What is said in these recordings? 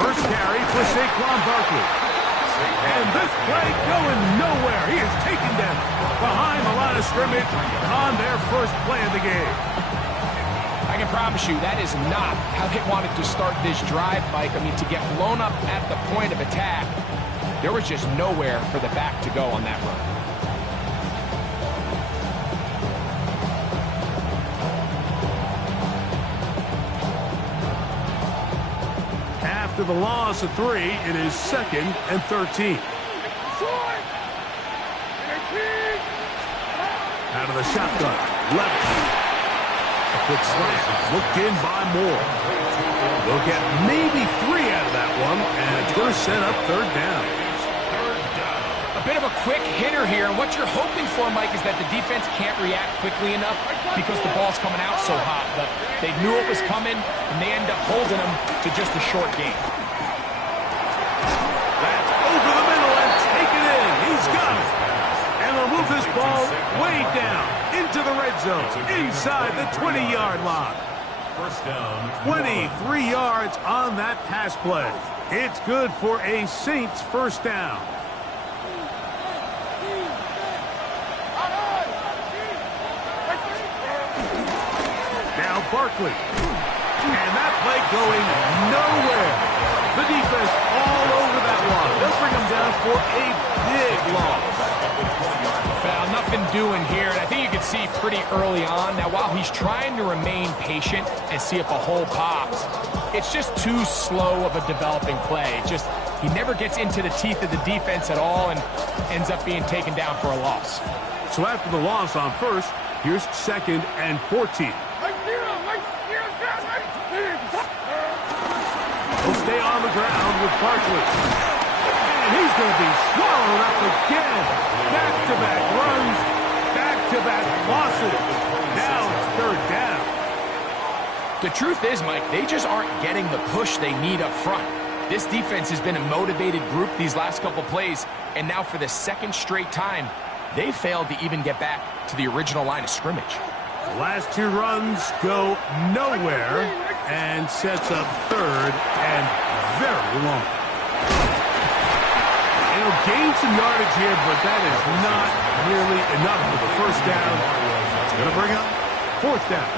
First carry for Saquon Barkley. And this play going nowhere. He is taken down behind the line of scrimmage on their first play of the game. I can promise you that is not how they wanted to start this drive, Mike. I mean, to get blown up at the point of attack, there was just nowhere for the back to go on that run. After the loss of 3, it is 2nd and 13. Out of the shotgun, left. A quick slant, looked in by Moore. They'll get maybe 3 out of that one, and it's going to set up 3rd down. A bit of a quick hitter here, and what you're hoping for, Mike, is that the defense can't react quickly enough because the ball's coming out so hot. But they knew it was coming, and they end up holding them to just a short game. That's over the middle and taken in. He's got it. And they'll move this ball way down into the red zone, inside the 20-yard line. First down. 23 yards on that pass play. It's good for a Saints first down. Now Barkley. And that play going nowhere. The defense all over that one. They'll bring him down for a big loss. Well, nothing doing here, and I think you can see pretty early on. Now, while he's trying to remain patient and see if a hole pops, it's just too slow of a developing play. He never gets into the teeth of the defense at all and ends up being taken down for a loss. So after the loss on first, here's 2nd and 14. He'll stay on the ground with Barkley. And he's going to be swallowed up again. Back-to-back runs, back-to-back losses. Now it's 3rd down. The truth is, Mike, they just aren't getting the push they need up front. This defense has been a motivated group these last couple plays, and now for the 2nd straight time, they failed to even get back to the original line of scrimmage. The last 2 runs go nowhere and sets up 3rd and very long. He'll gain some yardage here, but that is not nearly enough for the first down. It's going to bring up 4th down.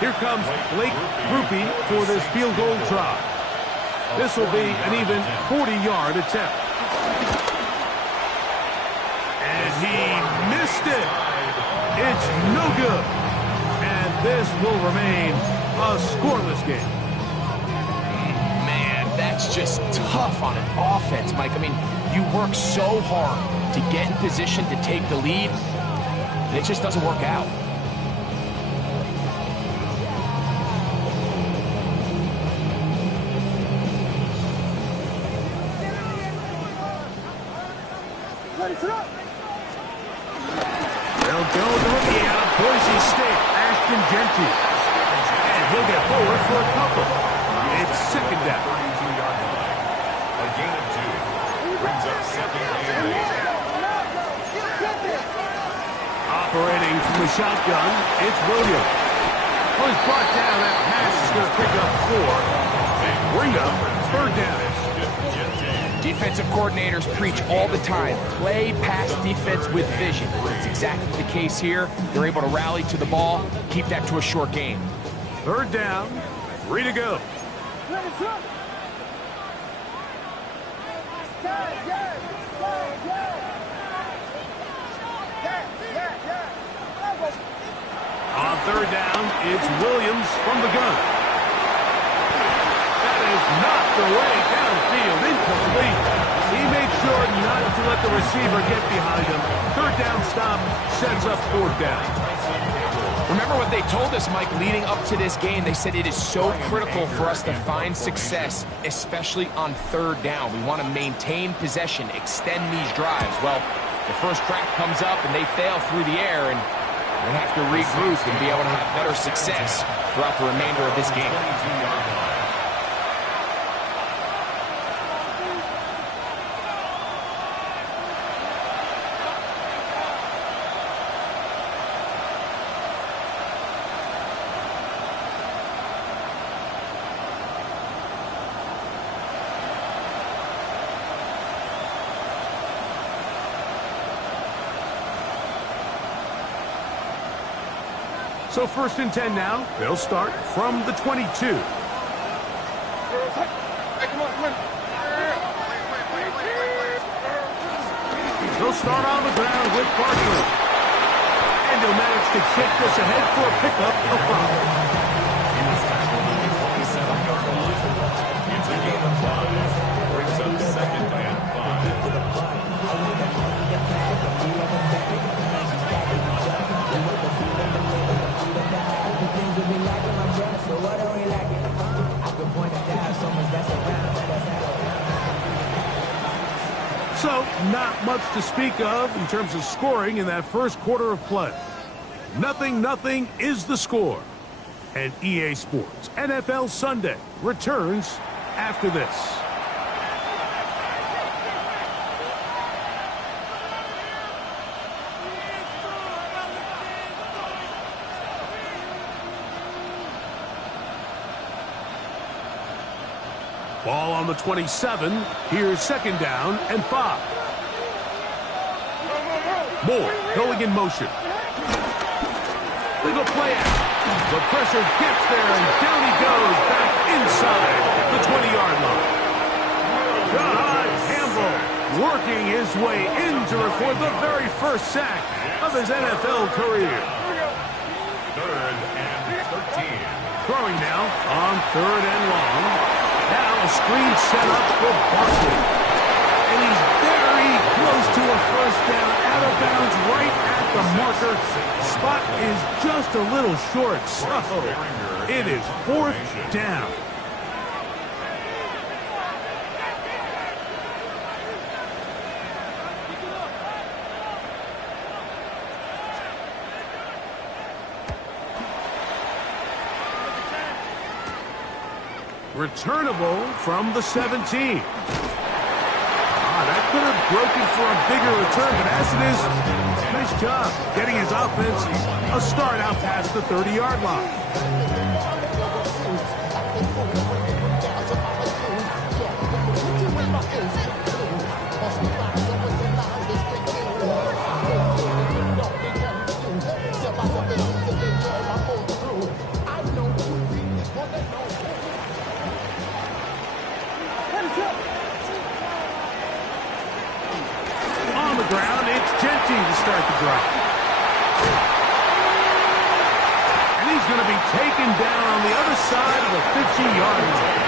Here comes Blake Grupe for this field goal try. This will be an even 40-yard attempt. And he missed it. It's no good. And this will remain a scoreless game. Man, that's just tough on an offense, Mike. I mean, you work so hard to get in position to take the lead, and it just doesn't work out. They'll go to the out. Boise State, Ashton Genty. And he'll get forward for a couple. It's 2nd down. A gain of 2. Brings up 2nd and 8. Operating from the shotgun, it's Williams. Oh, he's brought down. That pass is going to pick up 4. And bring up 3rd down. Defensive coordinators preach all the time, play pass defense with vision. It's exactly the case here. They're able to rally to the ball, keep that to a short game. 3rd down, 3 to go. On 3rd down, it's Williams from the gun. That is knocked away downfield, incomplete. He made sure not to let the receiver get behind him. 3rd down stop sets up 4th down. Remember what they told us, Mike, leading up to this game. They said it is so critical for us to find success, especially on 3rd down. We want to maintain possession, extend these drives. Well, the first crack comes up and they fail through the air, and we're going to have to regroup and be able to have better success throughout the remainder of this game. So 1st and 10 now. They'll start from the 22. They'll start on the ground with Barkley. And he'll manage to kick this ahead for a pickup of 5. It's a gain of 5. Brings up 2nd and 5. So, not much to speak of in terms of scoring in that first quarter of play. 0-0 is the score. And EA Sports NFL Sunday returns after this. Ball on the 27. Here's 2nd down and 5. Moore going in motion. Legal play out. The pressure gets there, and down he goes back inside the 20-yard line. God, Campbell working his way in to record the very first sack of his NFL career. 3rd and 13. Throwing now on 3rd and long. Now a screen set up for Barkley. And he's very close to a 1st down, out of bounds right at the marker. Spot is just a little short, so it is 4th down. Returnable from the 17. That could have broken for a bigger return, but as it is, nice job getting his offense a start out past the 30-yard line. On the ground, it's Genty to start the drive. And he's going to be taken down on the other side of the 50-yard line.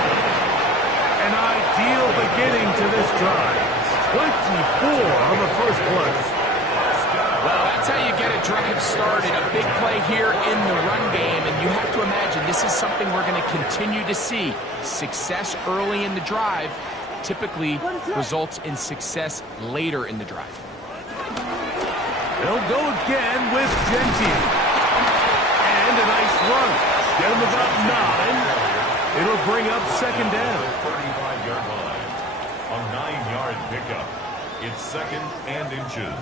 An ideal beginning to this drive. 24 on the first play. Well, that's how you get a drive started. A big play here in the run game, and you have to imagine this is something we're going to continue to see. Success early in the drive typically results in success later in the drive. They'll go again with Genty. And a nice run. Get him about 9. It'll bring up 2nd down. 35-yard line. A 9-yard pickup. It's 2nd and inches.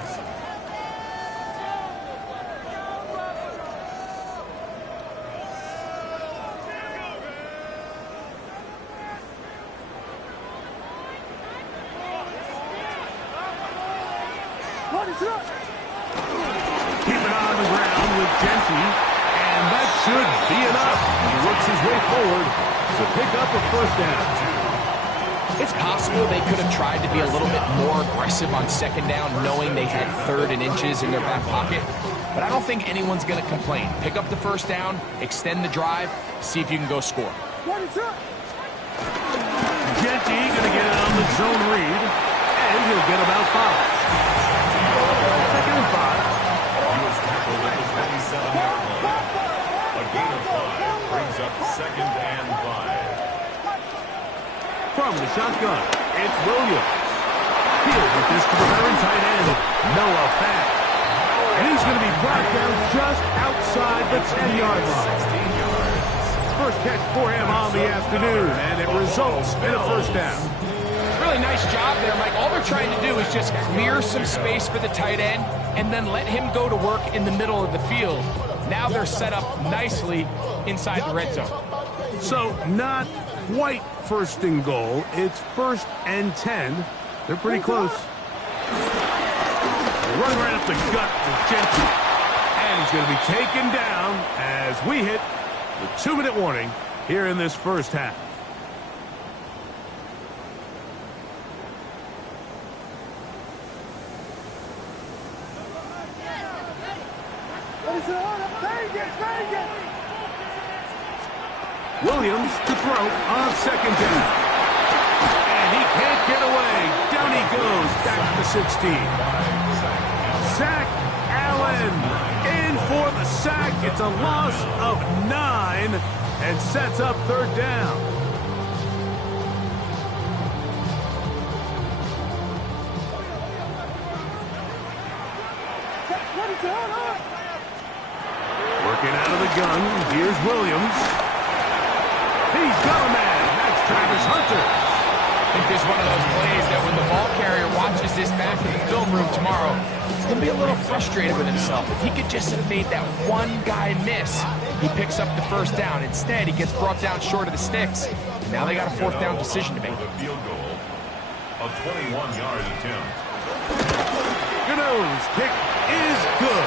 Keep it on the ground with Genty, and that should be enough. He works his way forward to pick up a 1st down. It's possible they could have tried to be a little bit more aggressive on 2nd down, knowing they had 3rd and inches in their back pocket. But I don't think anyone's going to complain. Pick up the 1st down, extend the drive, see if you can go score. Genty going to get it on the zone read, and he'll get about 5. 2nd and 5. He was tackled at the 27-yard line. A gain of 5 brings up 2nd and 5. From the shotgun, it's Williams. He'll get this to the veteran tight end, Noah Fant. And he's going to be brought down just outside the 10-yard line. 16 yards. First catch for him on the afternoon, and it results in a 1st down. Really nice job there, Mike. All they're trying to do is just clear some space for the tight end and then let him go to work in the middle of the field. Now they're set up nicely inside the red zone. So not quite 1st and goal. It's 1st and 10. They're pretty close. Run right up the gut with Genty. And he's going to be taken down as we hit the 2-minute warning here in this first half. Williams to throw on second down. And he can't get away. Down he goes, back to the 16. Zach Allen in for the sack. It's a loss of 9 and sets up third down. Working out of the gun, here's Williams. He's got a man. That's Travis Hunter. I think this is one of those plays that when the ball carrier watches this back in the film room tomorrow, he's going to be a little frustrated with himself. If he could just have made that one guy miss, he picks up the first down. Instead, he gets brought down short of the sticks. And now they got a fourth down decision to make. A field goal, a 21-yard attempt. Gano's kick is good.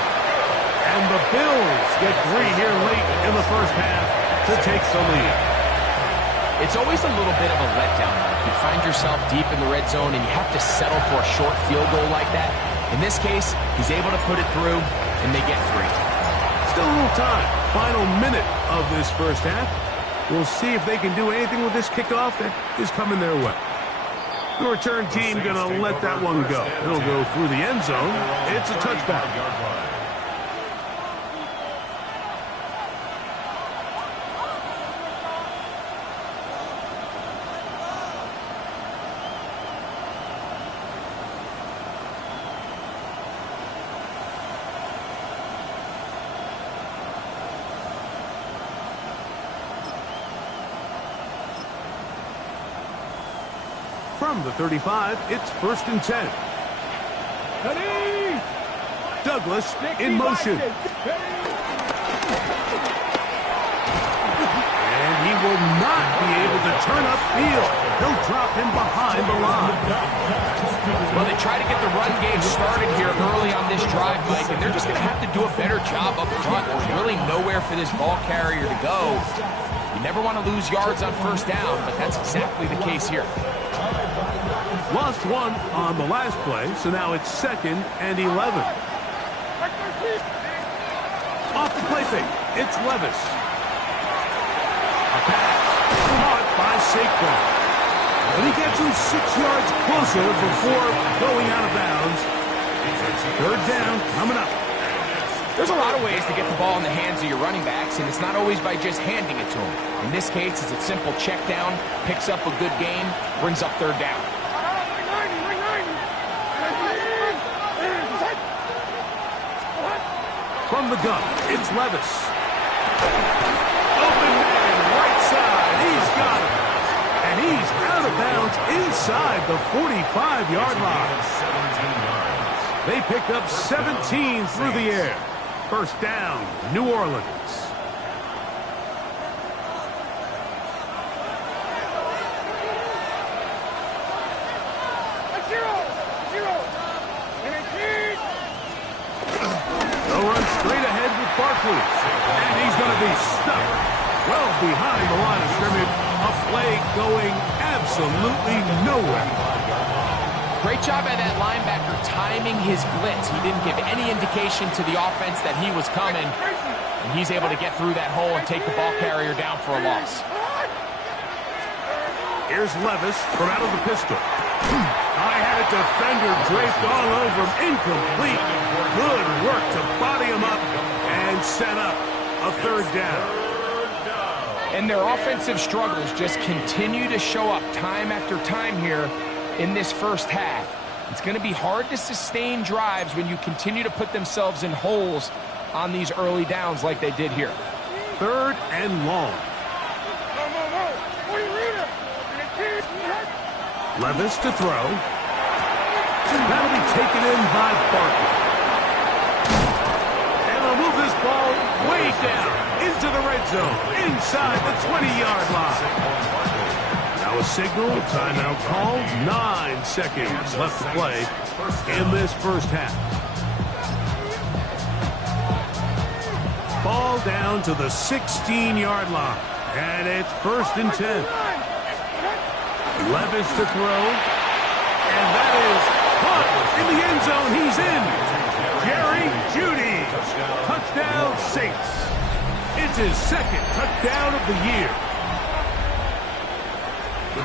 And the Bills get 3 here late in the first half to take the lead. It's always a little bit of a letdown. You find yourself deep in the red zone and you have to settle for a short field goal like that. In this case, he's able to put it through, and they get 3. Still a little time. Final minute of this first half. We'll see if they can do anything with this kickoff that is coming their way. The return team going to let that one go. It'll go through the end zone. It's a touchback. From the 35, it's 1st and 10. Douglas in motion. And he will not be able to turn upfield. He'll drop him behind the line. Well, they try to get the run game started here early on this drive, Mike, and they're just going to have to do a better job up front. There's really nowhere for this ball carrier to go. You never want to lose yards on first down, but that's exactly the case here. Lost 1 on the last play, so now it's 2nd and 11. Off the play fake, it's Levis. A pass caught by Saquon. But he gets him 6 yards closer before going out of bounds. Third down coming up. There's a lot of ways to get the ball in the hands of your running backs, and it's not always by just handing it to them. In this case, it's a simple check down, picks up a good gain, brings up third down. From the gun, it's Levis. Open man, right side. He's got it. And he's out of bounds inside the 45-yard line. They pick up 17 through the air. First down, New Orleans. They'll run straight ahead with Barkley. And he's going to be stuck well behind the line of scrimmage. A play going absolutely nowhere. Great job by that linebacker timing his blitz. He didn't give any indication to the offense that he was coming. And he's able to get through that hole and take the ball carrier down for a loss. Here's Levis from out of the pistol. I had a defender draped all over him. Incomplete. Good work to body him up and set up a third down. And their offensive struggles just continue to show up time after time here in this first half. It's going to be hard to sustain drives when you continue to put themselves in holes on these early downs like they did here. Third and long. Levis to throw. That'll be taken in by Barkley. And they'll move this ball way down into the red zone, inside the 20-yard line. Now a signal, timeout called, 9 seconds left to play in this first half. Ball down to the 16-yard line. And it's 1st and 10. Levis to throw. And that is caught in the end zone. He's in. Jerry Jeudy. Touchdown Saints. It's his 2nd touchdown of the year.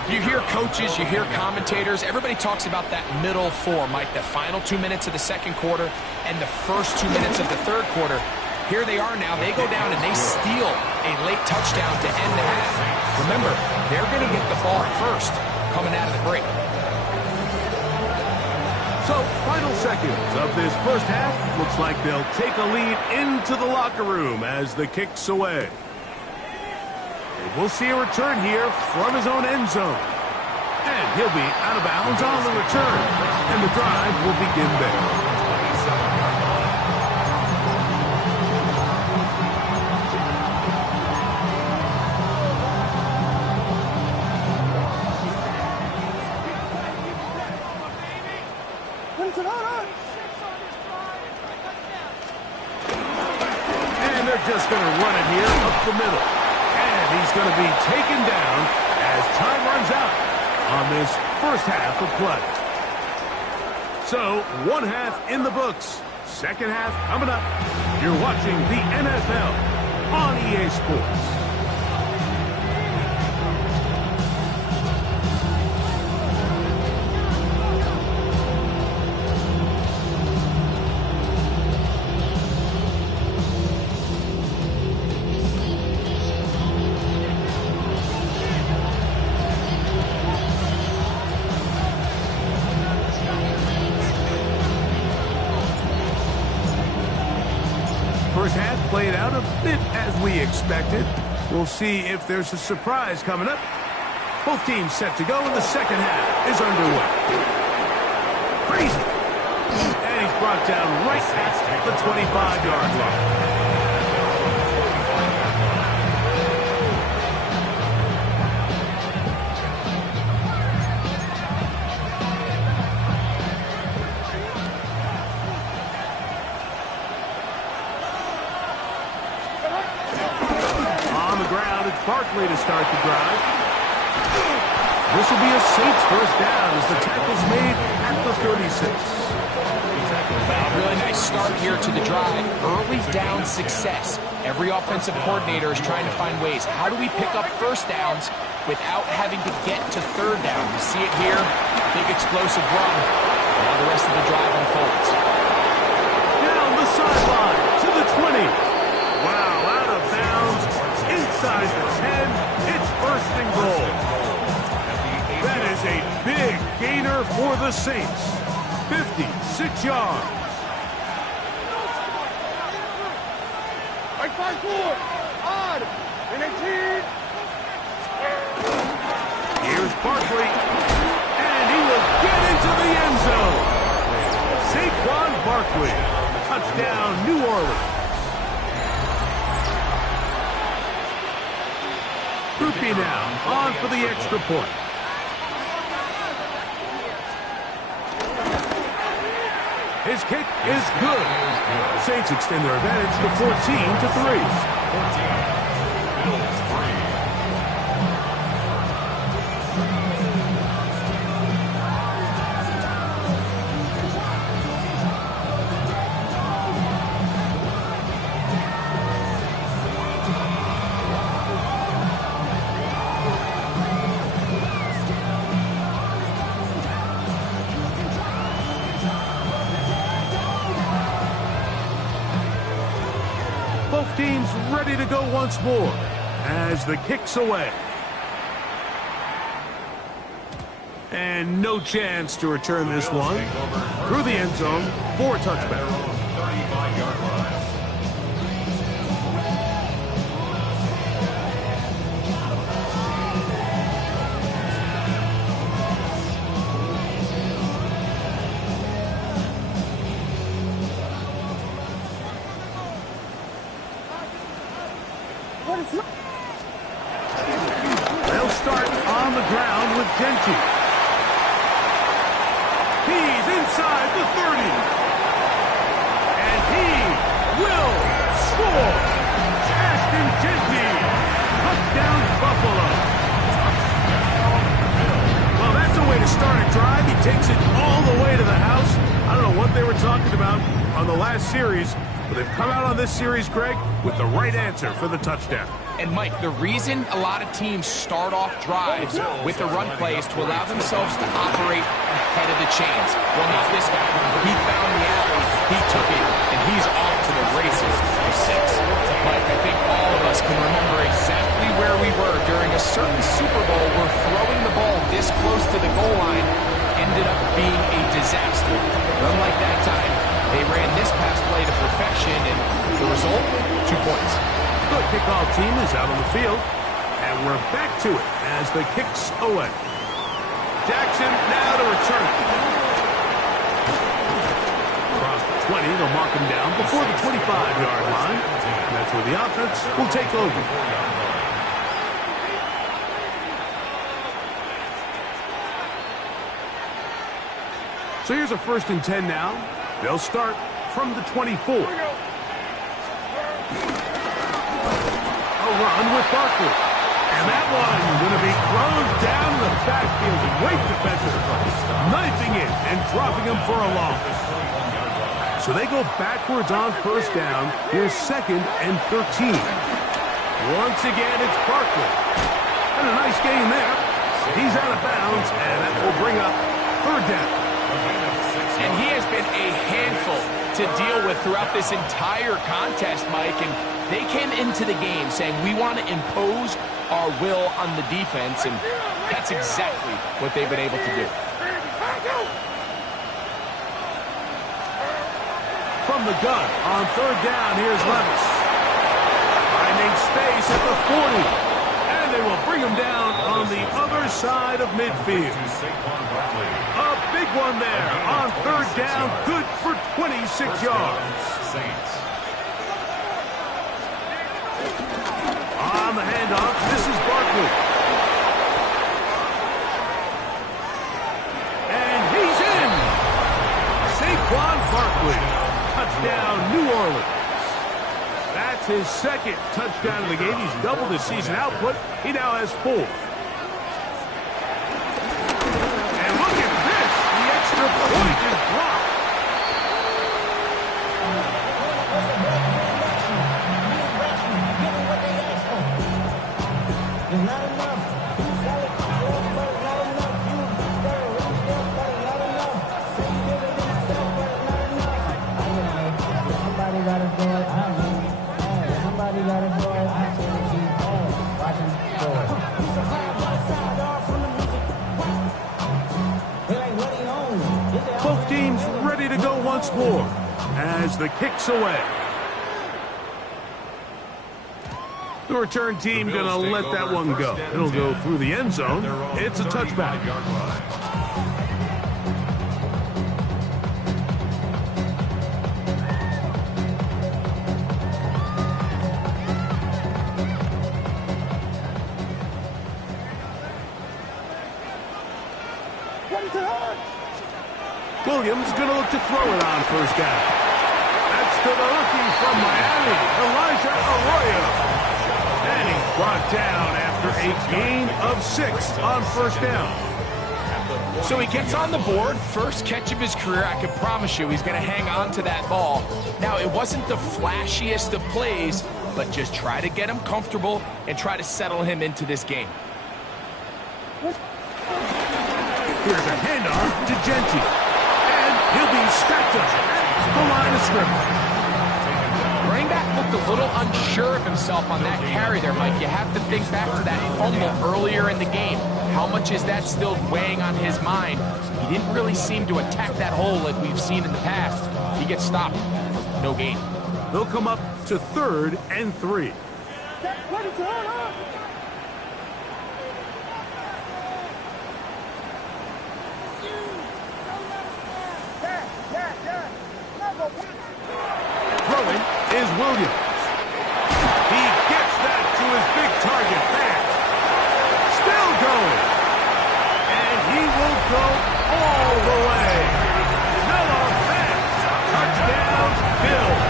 You hear coaches, you hear commentators, everybody talks about that middle four, Mike, the final 2 minutes of the 2nd quarter and the first 2 minutes of the 3rd quarter. Here they are now. They go down and they steal a late touchdown to end the half. Remember, they're going to get the ball first coming out of the break. So, final seconds of this first half. Looks like they'll take a lead into the locker room as the kick's away. And we'll see a return here from his own end zone. And he'll be out of bounds on the return. And the drive will begin there. And they're just going to run it here up the middle. And he's going to be taken down as time runs out on this first half of play. So, 1 half in the books. 2nd half coming up. You're watching the NFL on EA Sports. First half played out a bit as we expected. We'll see if there's a surprise coming up. Both teams set to go, and the 2nd half is underway. Crazy. And he's brought down right at the 25-yard line. Barkley to start the drive. This will be a Saints first down as the tackle's made at the 36. Really nice start here to the drive. Early down success. Every offensive coordinator is trying to find ways. How do we pick up first downs without having to get to 3rd down? You see it here. Big explosive run. Now the rest of the drive unfolds. Down the sideline to the 20. Wow, out of bounds. Inside the 10, it's 1st and goal. That is a big gainer for the Saints. 56 yards. Here's Barkley, and he will get into the end zone. Saquon Barkley, touchdown New Orleans. Groupie now, on for the extra point. His kick is good. Saints extend their advantage to 14-3. Both teams ready to go once more as the kick's away. And no chance to return this one. Through the end zone for a touchback. 35-yard line. They'll start on the ground with Genty. He's inside the 30. And he will score. Touchdown, Buffalo. Well, that's a way to start a drive. He takes it all the way to the house. I don't know what they were talking about on the last series, but they've come out on this series, Greg, with the right answer for the touchdown. And Mike, the reason a lot of teams start off drives with a run play is to allow themselves to operate ahead of the chains. Well, not this guy. He found the alley, he took it, and he's off to the races for 6. Mike, I think all of us can remember exactly where we were during a certain Super Bowl where throwing the ball this close to the goal line ended up being a disaster. But unlike that time, they ran this pass play to perfection, and the result, 2 points. The kickoff team is out on the field, and we're back to it as the kicks away. Jackson now to return it. Across the 20, they'll mark him down before the 25-yard line. And that's where the offense will take over. So here's a 1st and 10 now. They'll start from the 24. Run with Barkley. And that one going to be thrown down in the backfield. Great defensive play. Knifing it and dropping him for a loss. So they go backwards on 1st down. Here's 2nd and 13. Once again, it's Barkley. And a nice gain there. He's out of bounds, and that will bring up 3rd down. And he has been a handful to deal with throughout this entire contest, Mike. And they came into the game saying, we want to impose our will on the defense, and that's exactly what they've been able to do. From the gun on 3rd down, here's Levis. Finding space at the 40. And they will bring him down on the other side of midfield. A big one there on 3rd down, good for 26 yards. On the handoff, this is Barkley. And he's in. Saquon Barkley. Touchdown, New Orleans. That's his 2nd touchdown of the game. He's doubled his season output. He now has 4. And look at this. The extra point is blocked. Both teams ready to go once more as the kick's away. The return team going to let that one go. It'll go through the end zone. It's a touchback. Williams going to look to throw it on 1st down. That's to the rookie from Miami, Elijah Arroyo. And he's brought down after a gain of 6 on 1st down. So he gets on the board, first catch of his career. I can promise you he's going to hang on to that ball. Now, it wasn't the flashiest of plays, but just try to get him comfortable and try to settle him into this game. Here's a handoff to Genti. And he'll be stacked up at the line of scrimmage. Running back looked a little unsure of himself on that carry there, Mike. You have to think back to that fumble earlier in the game. How much is that still weighing on his mind? He didn't really seem to attack that hole like we've seen in the past. He gets stopped. No gain. They'll come up to 3rd and 3. Throwing is Williams. He gets that to his big target fast. Still going. And he will go all the way. No offense. Touchdown, Bills.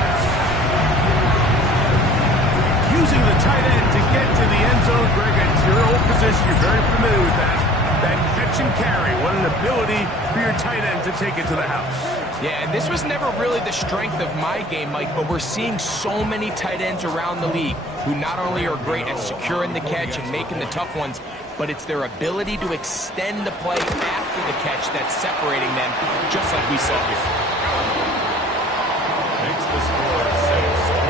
Using asking the tight end to get to the end zone. Greg, it's your old position. You're very familiar with that. That catch and carry. What an ability for your tight end to take it to the house. Yeah, and this was never really the strength of my game, Mike, but we're seeing so many tight ends around the league who not only are great at securing the catch and making the tough ones, but it's their ability to extend the play after the catch that's separating them, just like we saw here. Makes the score 6-20.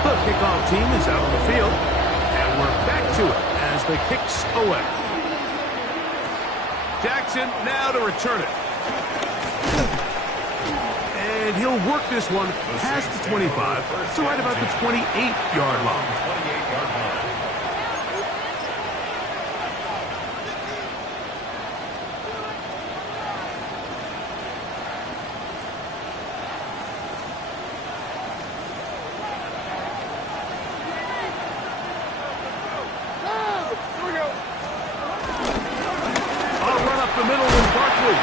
The kickoff team is out on the field, and we're back to it as the kicks away. Jackson now to return it. And he'll work this one past the 25, so right about the 28-yard line. 28-yard line. The middle is Barkley.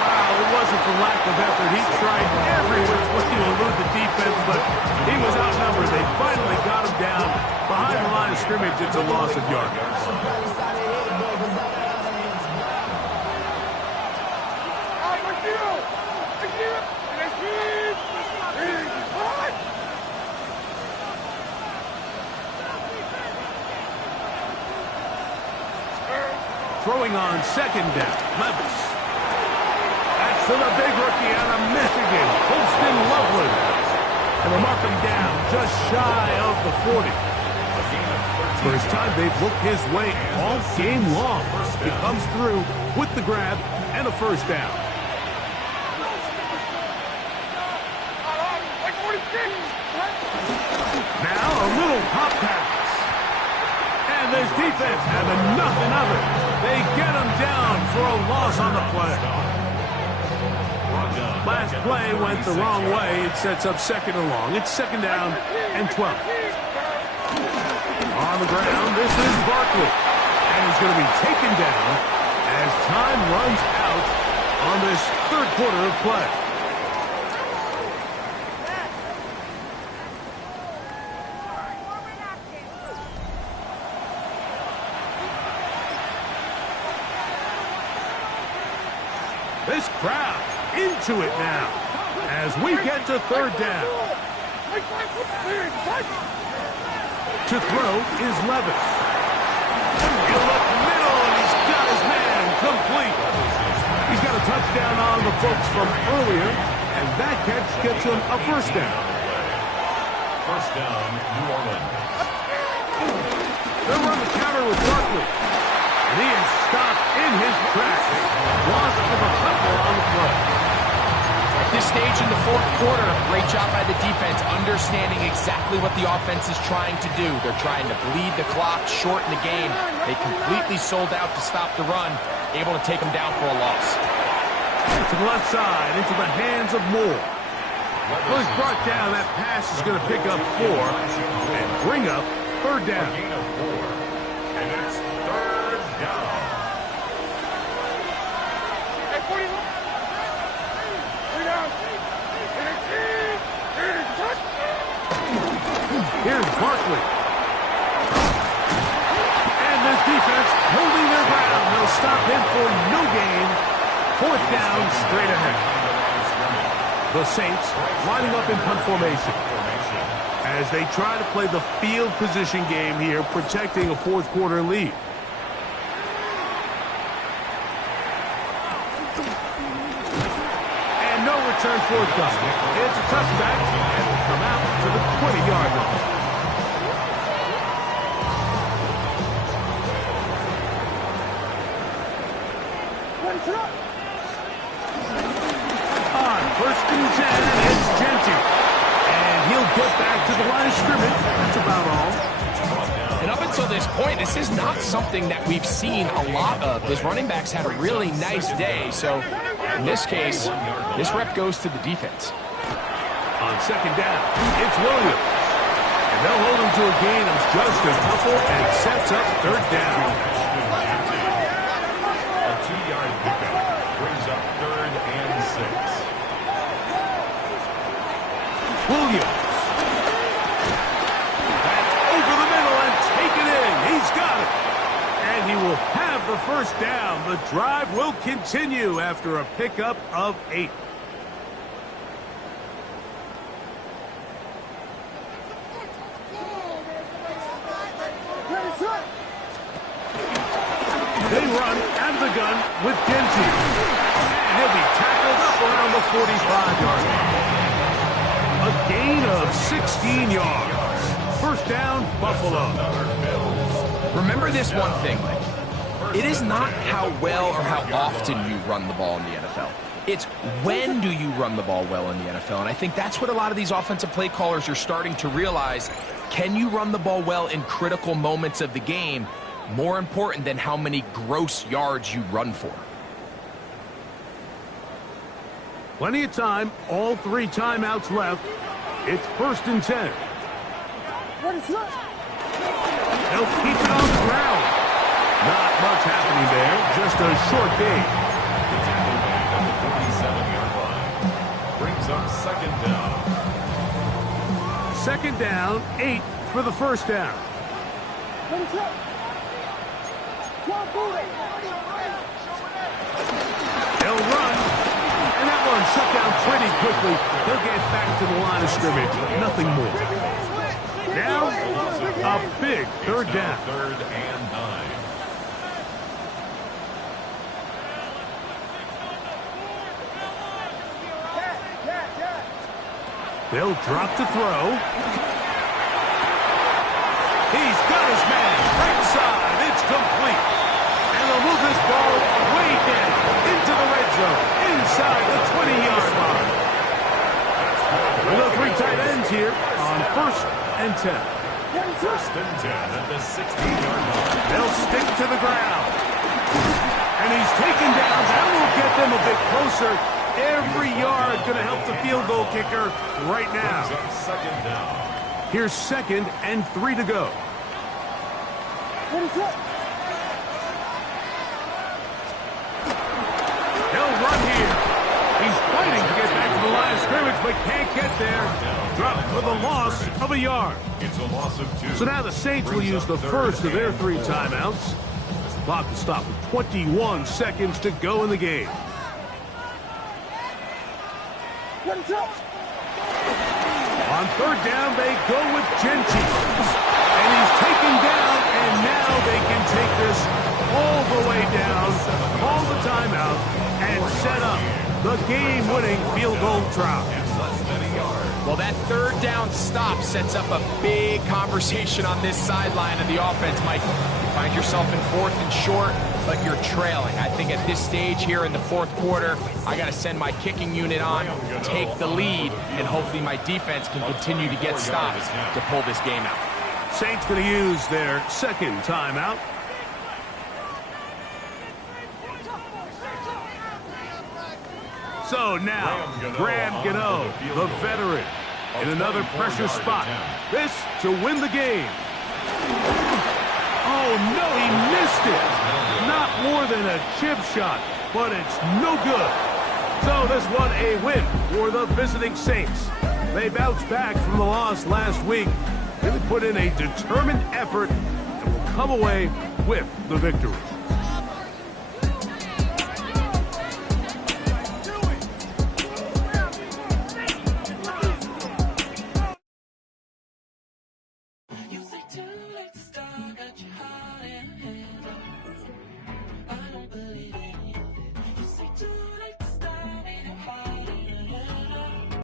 Wow, it wasn't for lack of effort. He tried every which way to elude the defense, but he was outnumbered. They finally got him down behind the line of scrimmage. It's a loss of yards. Throwing on second down, Levis. That's to the big rookie out of Michigan, Holston Loveland. And they'll mark him down just shy of the 40. First time they've looked his way all game long. He comes through with the grab and a first down. Now a little pop pass. And this defense having nothing of it. They get him down for a loss on the play. Last play went the wrong way. It sets up second and long. It's second down and 12. On the ground, this is Barkley. And he's going to be taken down as time runs out on this third quarter of play. This crowd into it now as we get to third down. To throw is Levis. He'll look middle, and he's got his man complete. He's got a touchdown on the books from earlier, and that catch gets him a first down. First down, New Orleans. They'll run the counter with Barkley. And he is stopped in his tracks. Loss of a couple on the play. At this stage in the fourth quarter, great job by the defense, understanding exactly what the offense is trying to do. They're trying to bleed the clock, shorten the game. They completely sold out to stop the run, able to take them down for a loss. To the left side, into the hands of Moore. Well, he's brought down. That pass is going to pick up 4 and bring up third down. Gain of 4. And it's third down. Here's Barkley. And this defense holding their ground. They'll stop him for no gain. Fourth down, straight ahead. The Saints lining up in punt formation as they try to play the field position game here, protecting a fourth quarter lead. And no return forthcoming. It's a touchback, and will come out to the 20-yard line. On first and 10, it's Genty. And he'll get back to the line of scrimmage. That's about all. And up until this point, this is not something that we've seen a lot of. His running backs had a really nice day, so in this case, this rep goes to the defense. On second down, it's Williams. And they'll hold him to a gain of just a couple and sets up third down. A 2-yard pickup. first down. The drive will continue after a pickup of 8. They run out of the gun with Genty. And he'll be tackled up around the 45-yard line. A gain of 16 yards. First down, Buffalo. Remember this one thing, Mike. It is not how well or how often you run the ball in the NFL. It's when do you run the ball well in the NFL. And I think that's what a lot of these offensive play callers are starting to realize. Can you run the ball well in critical moments of the game? More important than how many gross yards you run for. Plenty of time. All 3 timeouts left. It's 1st and 10. They'll keep it on the ground. Not much happening there. Just a short gain. The tackle back on the 47-yard line brings up 2nd down. 2nd down, 8 for the first down. They'll run, and that one shut down pretty quickly. They'll get back to the line of scrimmage. Nothing more. Now, a big 3rd down. 3rd and 9. They'll drop to throw. He's got his man right side. It's complete. And they'll move this ball way down into the red zone, inside the 20-yard line. With the 3 tight ends here on 1st and 10. 1st and 10 at the 16-yard line. They'll stick to the ground. And he's taken down. That will get them a bit closer. Every yard going to help the field goal kicker right now. Brings up 2nd down. Here's 2nd and 3 to go. They'll run here. He's fighting to get back to the line of scrimmage, but can't get there. Drop for the loss of a yard. It's a loss of 2. So now the Saints will use the first of their 3 timeouts. The clock will stop with 21 seconds to go in the game. On 3rd down, they go with Genty. And he's taken down, and now they can take this all the way down, call the timeout, and set up the game-winning field goal try. Well, that 3rd down stop sets up a big conversation on this sideline of the offense, Mike. You find yourself in 4th and short, but you're trailing. I think at this stage here in the 4th quarter, I got to send my kicking unit on, take the lead, and hopefully my defense can continue to get stops to pull this game out. Saints going to use their 2nd timeout. So now, Graham Gano, the veteran, in another pressure spot. This to win the game. Oh, no, he missed it. Not more than a chip shot, but it's no good. So this one a win for the visiting Saints. They bounced back from the loss last week. Really put in a determined effort and will come away with the victory.